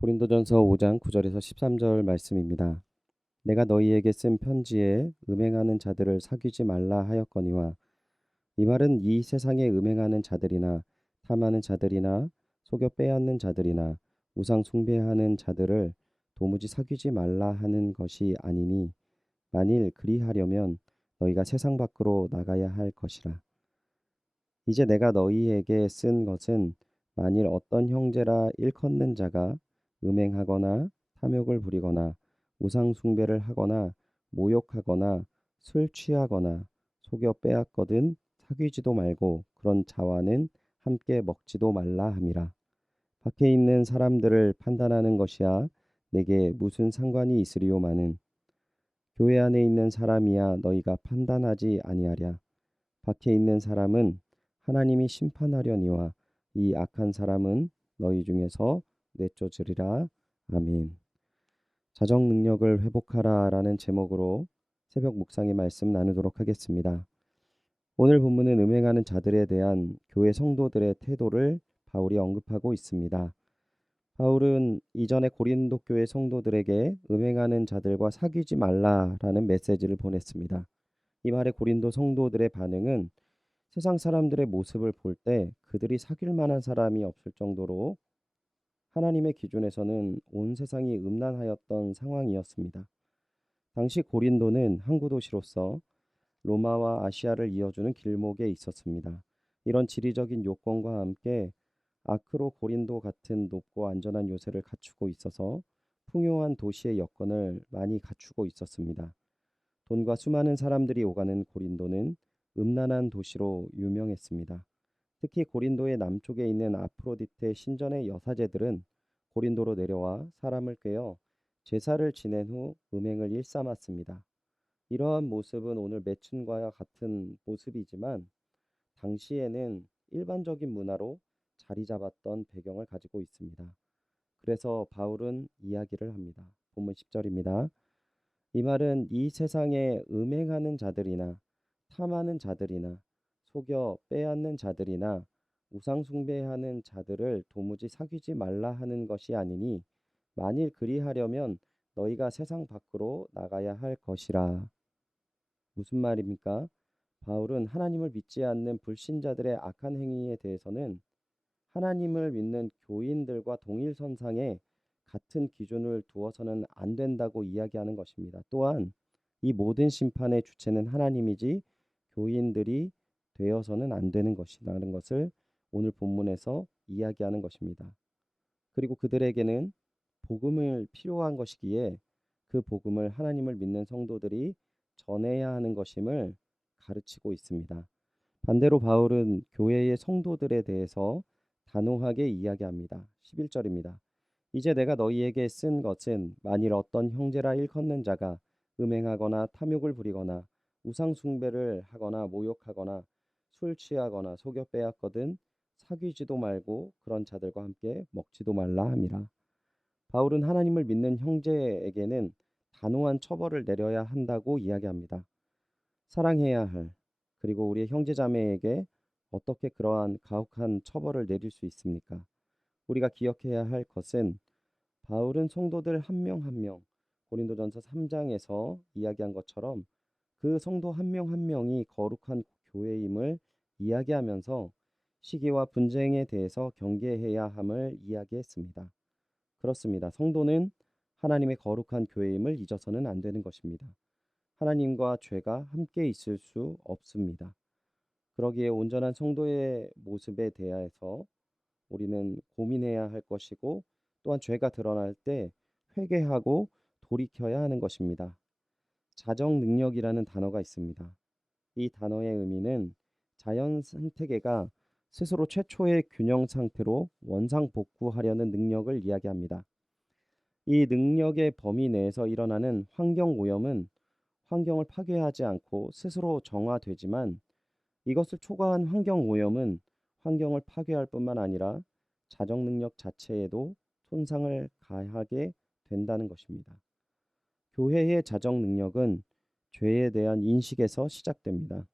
고린도전서 5장 9절에서 13절 말씀입니다. 내가 너희에게 쓴 편지에 음행하는 자들을 사귀지 말라 하였거니와, 이 말은 이 세상에 음행하는 자들이나 탐하는 자들이나 속여 빼앗는 자들이나 우상 숭배하는 자들을 도무지 사귀지 말라 하는 것이 아니니, 만일 그리하려면 너희가 세상 밖으로 나가야 할 것이라. 이제 내가 너희에게 쓴 것은, 만일 어떤 형제라 일컫는 자가 음행하거나 탐욕을 부리거나 우상 숭배를 하거나 모욕하거나 술 취하거나 속여 빼앗거든 사귀지도 말고 그런 자와는 함께 먹지도 말라 함이라. 밖에 있는 사람들을 판단하는 것이야 내게 무슨 상관이 있으리요마는, 교회 안에 있는 사람이야 너희가 판단하지 아니하랴. 밖에 있는 사람은 하나님이 심판하려니와 이 악한 사람은 너희 중에서 내쫓으리라. 아멘. 자정 능력을 회복하라라는 제목으로 새벽 묵상의 말씀 나누도록 하겠습니다. 오늘 본문은 음행하는 자들에 대한 교회 성도들의 태도를 바울이 언급하고 있습니다. 바울은 이전에 고린도 교회 성도들에게 음행하는 자들과 사귀지 말라라는 메시지를 보냈습니다. 이 말에 고린도 성도들의 반응은 세상 사람들의 모습을 볼 때 그들이 사귈 만한 사람이 없을 정도로 하나님의 기준에서는 온 세상이 음란하였던 상황이었습니다. 당시 고린도는 항구 도시로서 로마와 아시아를 이어주는 길목에 있었습니다. 이런 지리적인 요건과 함께 아크로 고린도 같은 높고 안전한 요새를 갖추고 있어서 풍요한 도시의 여건을 많이 갖추고 있었습니다. 돈과 수많은 사람들이 오가는 고린도는 음란한 도시로 유명했습니다. 특히 고린도의 남쪽에 있는 아프로디테 신전의 여사제들은 고린도로 내려와 사람을 꿰어 제사를 지낸 후 음행을 일삼았습니다. 이러한 모습은 오늘 매춘과 같은 모습이지만 당시에는 일반적인 문화로 자리 잡았던 배경을 가지고 있습니다. 그래서 바울은 이야기를 합니다. 본문 10절입니다. 이 말은 이 세상에 음행하는 자들이나 탐하는 자들이나 속여 빼앗는 자들이나 우상 숭배하는 자들을 도무지 사귀지 말라 하는 것이 아니니, 만일 그리하려면 너희가 세상 밖으로 나가야 할 것이라. 무슨 말입니까? 바울은 하나님을 믿지 않는 불신자들의 악한 행위에 대해서는 하나님을 믿는 교인들과 동일선상에 같은 기준을 두어서는 안 된다고 이야기하는 것입니다. 또한 이 모든 심판의 주체는 하나님이지 교인들이 되어서는 안 되는 것이라는 것을 오늘 본문에서 이야기하는 것입니다. 그리고 그들에게는 복음을 필요한 것이기에 그 복음을 하나님을 믿는 성도들이 전해야 하는 것임을 가르치고 있습니다. 반대로 바울은 교회의 성도들에 대해서 단호하게 이야기합니다. 11절입니다. 이제 내가 너희에게 쓴 것은, 만일 어떤 형제라 일컫는 자가 음행하거나 탐욕을 부리거나 우상 숭배를 하거나 모욕하거나 술 취하거나 속여 빼앗거든 사귀지도 말고 그런 자들과 함께 먹지도 말라 함이라. 바울은 하나님을 믿는 형제에게는 단호한 처벌을 내려야 한다고 이야기합니다. 사랑해야 할, 그리고 우리의 형제자매에게 어떻게 그러한 가혹한 처벌을 내릴 수 있습니까? 우리가 기억해야 할 것은, 바울은 성도들 한 명 한 명, 고린도전서 3장에서 이야기한 것처럼 그 성도 한 명 한 명이 거룩한 교회임을 이야기하면서 시기와 분쟁에 대해서 경계해야 함을 이야기했습니다. 그렇습니다. 성도는 하나님의 거룩한 교회임을 잊어서는 안 되는 것입니다. 하나님과 죄가 함께 있을 수 없습니다. 그러기에 온전한 성도의 모습에 대해서 우리는 고민해야 할 것이고, 또한 죄가 드러날 때 회개하고 돌이켜야 하는 것입니다. 자정 능력이라는 단어가 있습니다. 이 단어의 의미는 자연 생태계가 스스로 최초의 균형 상태로 원상 복구하려는 능력을 이야기합니다. 이 능력의 범위 내에서 일어나는 환경 오염은 환경을 파괴하지 않고 스스로 정화되지만, 이것을 초과한 환경 오염은 환경을 파괴할 뿐만 아니라 자정 능력 자체에도 손상을 가하게 된다는 것입니다. 교회의 자정 능력은 죄에 대한 인식에서 시작됩니다.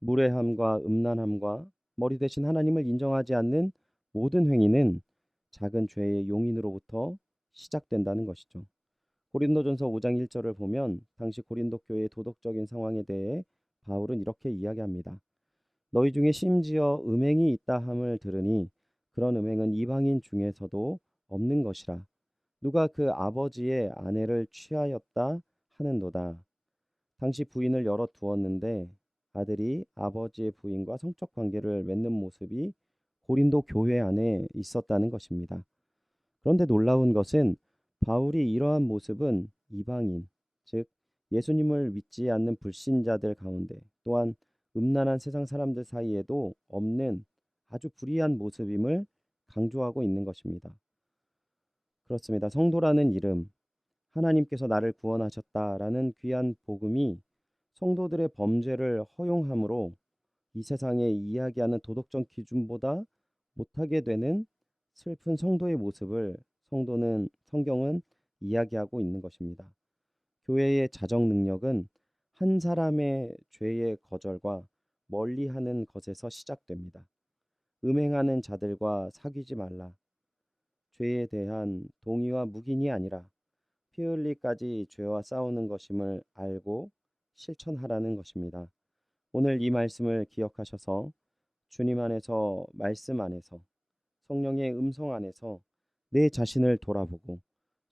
무례함과 음란함과 머리 대신 하나님을 인정하지 않는 모든 행위는 작은 죄의 용인으로부터 시작된다는 것이죠. 고린도전서 5장 1절을 보면 당시 고린도 교회의 도덕적인 상황에 대해 바울은 이렇게 이야기합니다. 너희 중에 심지어 음행이 있다 함을 들으니 그런 음행은 이방인 중에서도 없는 것이라. 누가 그 아버지의 아내를 취하였다 하는도다. 당시 부인을 열어 두었는데 아들이 아버지의 부인과 성적 관계를 맺는 모습이 고린도 교회 안에 있었다는 것입니다. 그런데 놀라운 것은 바울이 이러한 모습은 이방인, 즉 예수님을 믿지 않는 불신자들 가운데 또한 음란한 세상 사람들 사이에도 없는 아주 불의한 모습임을 강조하고 있는 것입니다. 그렇습니다. 성도라는 이름, 하나님께서 나를 구원하셨다라는 귀한 복음이 성도들의 범죄를 허용함으로 이 세상에 이야기하는 도덕적 기준보다 못하게 되는 슬픈 성도의 모습을 성경은 이야기하고 있는 것입니다. 교회의 자정 능력은 한 사람의 죄의 거절과 멀리하는 것에서 시작됩니다. 음행하는 자들과 사귀지 말라. 죄에 대한 동의와 묵인이 아니라 피 흘리까지 죄와 싸우는 것임을 알고 실천하라는 것입니다. 오늘 이 말씀을 기억하셔서 주님 안에서 말씀 안에서 성령의 음성 안에서 내 자신을 돌아보고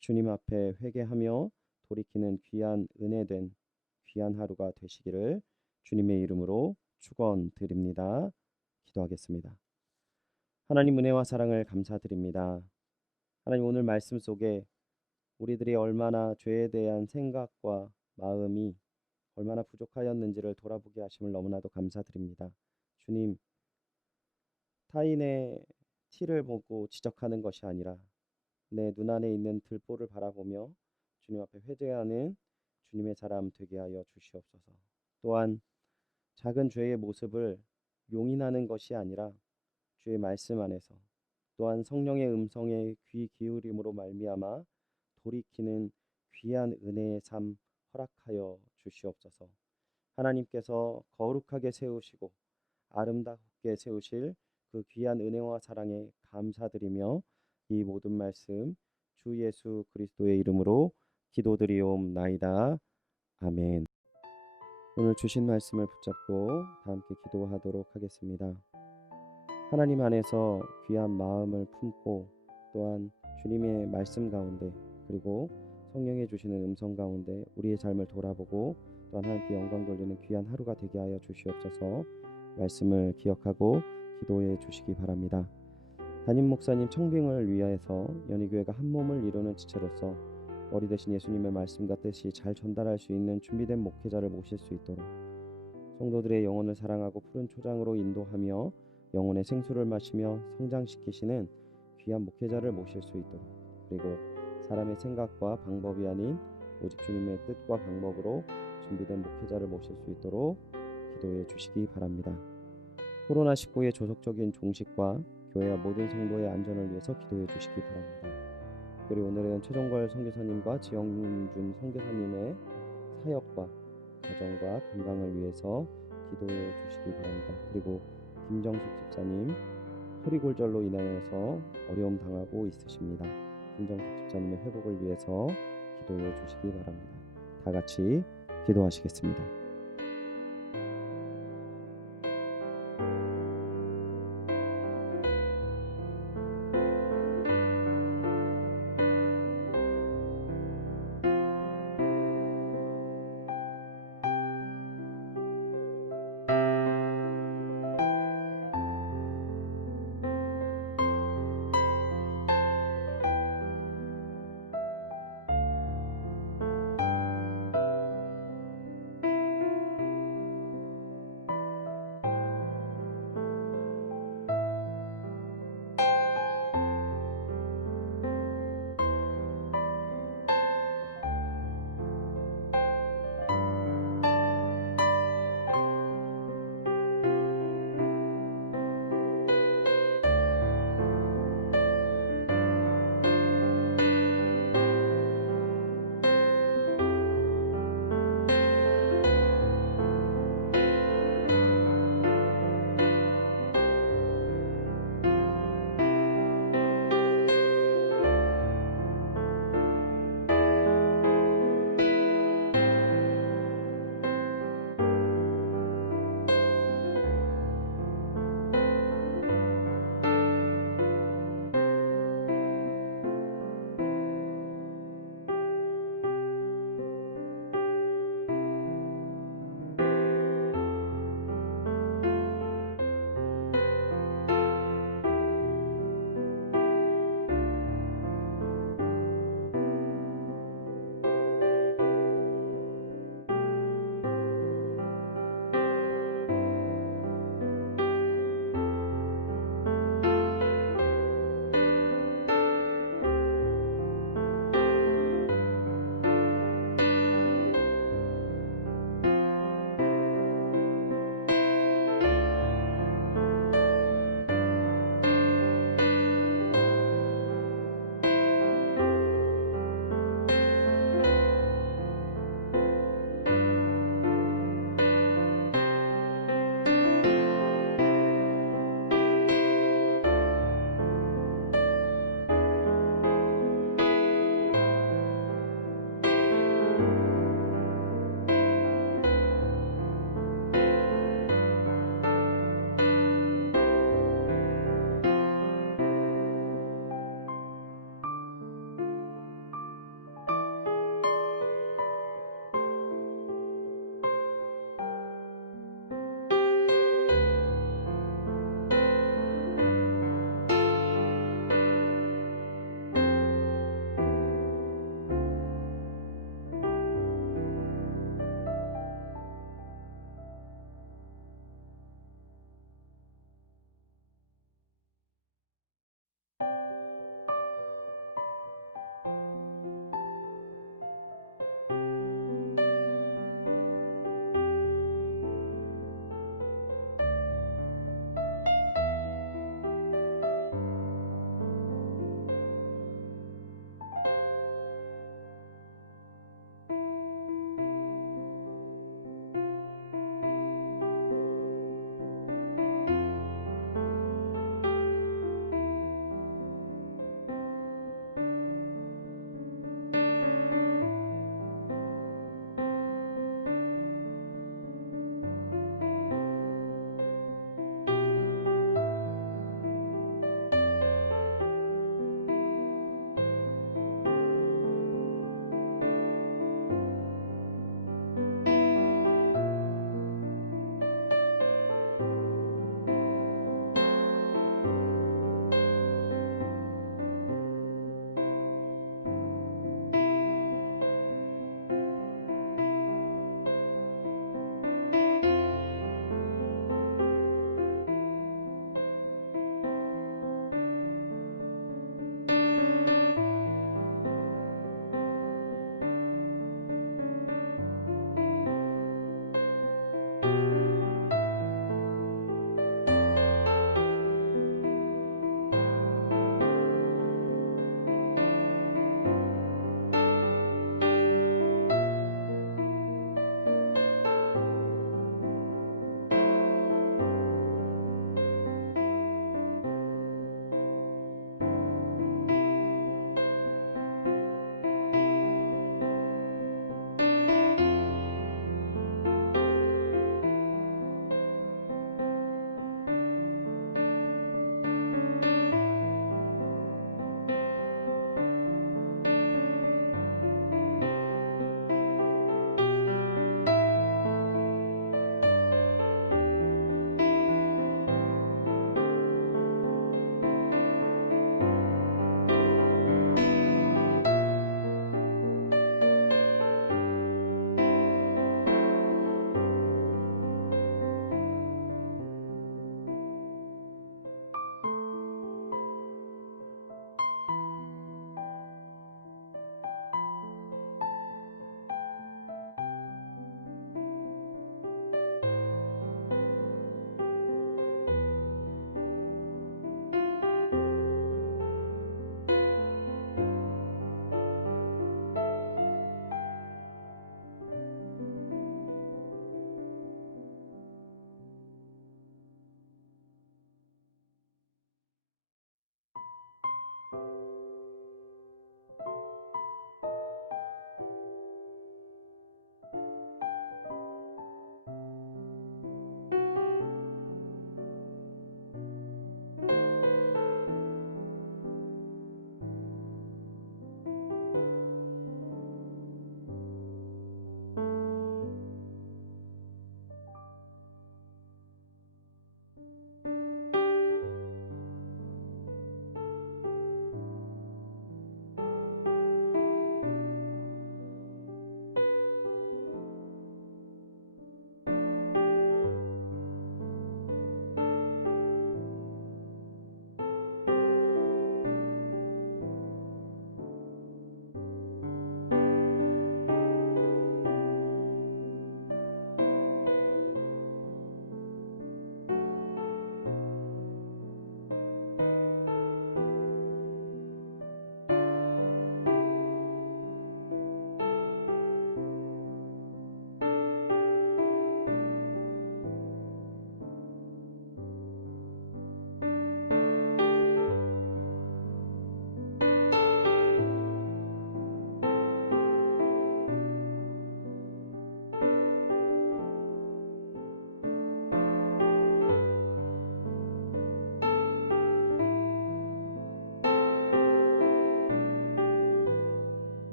주님 앞에 회개하며 돌이키는 귀한 은혜된 귀한 하루가 되시기를 주님의 이름으로 축원드립니다. 기도하겠습니다. 하나님 은혜와 사랑을 감사드립니다. 하나님 오늘 말씀 속에 우리들이 얼마나 죄에 대한 생각과 마음이 얼마나 부족하였는지를 돌아보게 하심을 너무나도 감사드립니다. 주님, 타인의 티를 보고 지적하는 것이 아니라 내 눈안에 있는 들보를 바라보며 주님 앞에 회개하는 주님의 사람 되게 하여 주시옵소서. 또한 작은 죄의 모습을 용인하는 것이 아니라 주의 말씀 안에서 또한 성령의 음성에 귀 기울임으로 말미암아 돌이키는 귀한 은혜의 삶 허락하여 주시옵소서. 하나님께서 거룩하게 세우시고 아름답게 세우실 그 귀한 은혜와 사랑에 감사드리며 이 모든 말씀 주 예수 그리스도의 이름으로 기도드리옵나이다. 아멘. 오늘 주신 말씀을 붙잡고 다 함께 기도하도록 하겠습니다. 하나님 안에서 귀한 마음을 품고 또한 주님의 말씀 가운데 그리고 성령의 주시는 음성 가운데 우리의 삶을 돌아보고 또한 하나님께 영광 돌리는 귀한 하루가 되게 하여 주시옵소서. 말씀을 기억하고 기도해 주시기 바랍니다. 담임 목사님 청빙을 위하여서 연희교회가 한 몸을 이루는 지체로서 머리 대신 예수님의 말씀과 뜻이 잘 전달할 수 있는 준비된 목회자를 모실 수 있도록 성도들의 영혼을 사랑하고 푸른 초장으로 인도하며 영혼의 생수를 마시며 성장시키시는 귀한 목회자를 모실 수 있도록 그리고 사람의 생각과 방법이 아닌 오직 주님의 뜻과 방법으로 준비된 목회자를 모실 수 있도록 기도해 주시기 바랍니다. 코로나19의 조속적인 종식과 교회와 모든 성도의 안전을 위해서 기도해 주시기 바랍니다. 그리고 오늘은 최종걸 선교사님과 지영준 선교사님의 사역과 가정과 건강을 위해서 기도해 주시기 바랍니다. 그리고 김정숙 집사님 허리골절로 인하여서 어려움 당하고 있으십니다. 김정숙 집사님의 회복을 위해서 기도해 주시기 바랍니다. 다 같이 기도하시겠습니다.